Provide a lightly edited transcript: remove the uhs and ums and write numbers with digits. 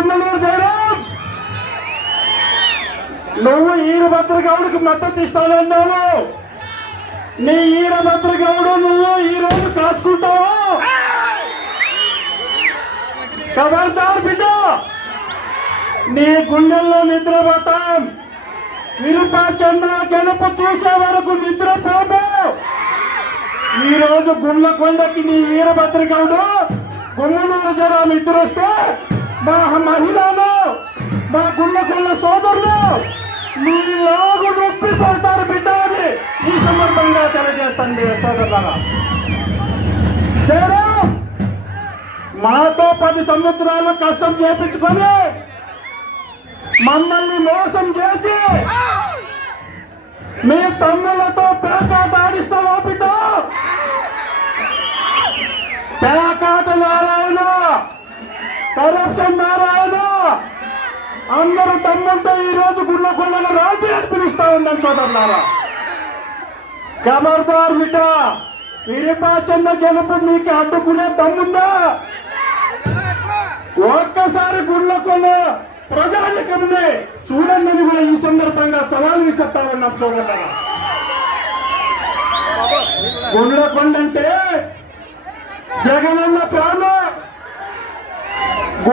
గుమ్మనూరు జయరాం, నువ్వు ఈరభద్ర గౌడుకు మద్దతు ఇస్తానన్నావు. నీ ఈరభద్ర గౌడు నువ్వు ఈ రోజు కాచుకుంటావు. ఖబర్దార్ బిడ్డ, నీ గుండెల్లో నిద్రపోతాం. విరుపాచంద్ర గెలుపు చూసే వరకు నిద్రపోము. ఈ రోజు గుండ్లకొండకి నీ వీరభద్ర గౌడు గుమ్మనూరు జయరాం ఇద్దరు వస్తే మా మహిళలు, మా గుండ్లకొండ సోదరులు మీలాగు నొప్పి పడతారు బిడ్డ అని ఈ సందర్భంగా తెలియజేస్తాను మీరు సోదరులారా. జయరాం మాతో 10 సంవత్సరాలు కష్టం చేపించుకొని మమ్మల్ని మోసం చేసి మీ తమ్ముళ్లతో పేకాట ఆడిస్తావా బిడ్డ? పేకాట నారాయణ, కరప్షన్ నారాయణ, అందరూ తమ్ముంటే ఈ రోజు గుండ్లకొండను రాజీ అని పిలుస్తా ఉందని సోదరులారా. ఖబర్దార్ బిడ్డ, విరుపాచంద్ర గెలుపు మీకు అడ్డుకునే దమ్ముందా? ఒక్కసారి గుండ్లకొండ ప్రజానికంని చూడండి కూడా ఈ సందర్భంగా సవాల్ విసిస్తా ఉన్నాం సోదరులారా. గుండ్లకొండ అంటే జగనన్న ప్రాణం.